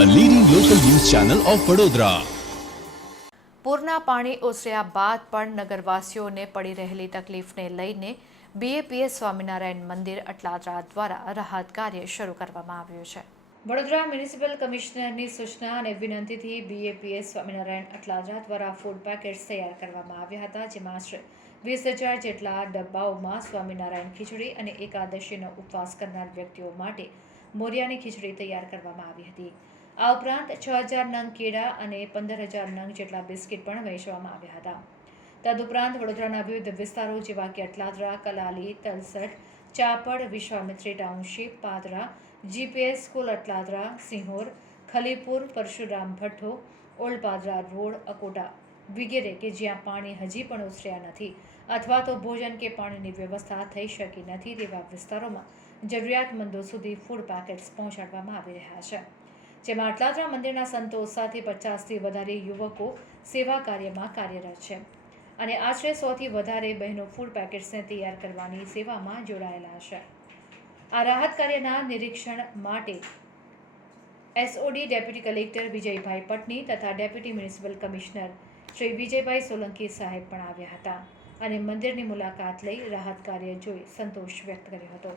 Channel of Vadodara પૂરના પાણી ઓસર્યા બાદ પણ નગરવાસીઓને પડી રહેલી તકલીફને લઈને બીએપીએસ સ્વામિનારાયણ મંદિર અટલાદરા દ્વારા રાહત કાર્ય શરૂ કરવામાં આવ્યું છે. વડોદરા મ્યુનિસિપલ કમિશનરની સૂચના અને વિનંતીથી બીએપીએસ સ્વામિનારાયણ અટલાદરા દ્વારા ફૂડ પેકેટ્સ તૈયાર કરવામાં આવ્યા હતા જેમાં આશરે વીસ હજાર જેટલા ડબ્બાઓમાં સ્વામિનારાયણ ખીચડી અને એકાદશીનો ઉપવાસ કરનાર વ્યક્તિઓ માટે મોરિયાની ખીચડી તૈયાર કરવામાં આવી હતી. આ ઉપરાંત છ હજાર નંગ કેળા અને પંદર હજાર નંગ જેટલા બિસ્કિટ પણ વહેંચવામાં આવ્યા હતા. તદુપરાંત વડોદરાના વિવિધ વિસ્તારો જેવા કે Atladara, Kalali, Talsat, Chapad, Vishwamitri township, Padra, GPS school Atladara, Sinhor, Khalipur, Parshuram Bhatha old Padra road, Akota વગેરે કે જ્યાં પાણી હજી પણ ઉછર્યા નથી અથવા તો ભોજન કે પાણીની વ્યવસ્થા થઈ શકી નથી તેવા વિસ્તારોમાં જરૂરિયાતમંદો સુધી ફૂડ પેકેટ્સ પહોંચાડવામાં આવી રહ્યા છે. જેમાં અટલાદરા મંદિરના સંતો સાથે પચાસથી વધારે યુવકો સેવા કાર્યમાં કાર્યરત છે. અને આશરે સોથી વધારે બહેનો ફૂડ પેકેટ્સને તૈયાર કરવાની સેવામાં જોડાયેલા છે. આ રાહત કાર્યના નિરીક્ષણ માટે SOD deputy collector Vijaybhai Patni તથા deputy municipal commissioner Shri Vijaybhai Solanki સાહેબ પણ આવ્યા હતા અને મંદિરની મુલાકાત લઈ રાહત કાર્ય જોઈ સંતોષ વ્યક્ત કર્યો હતો.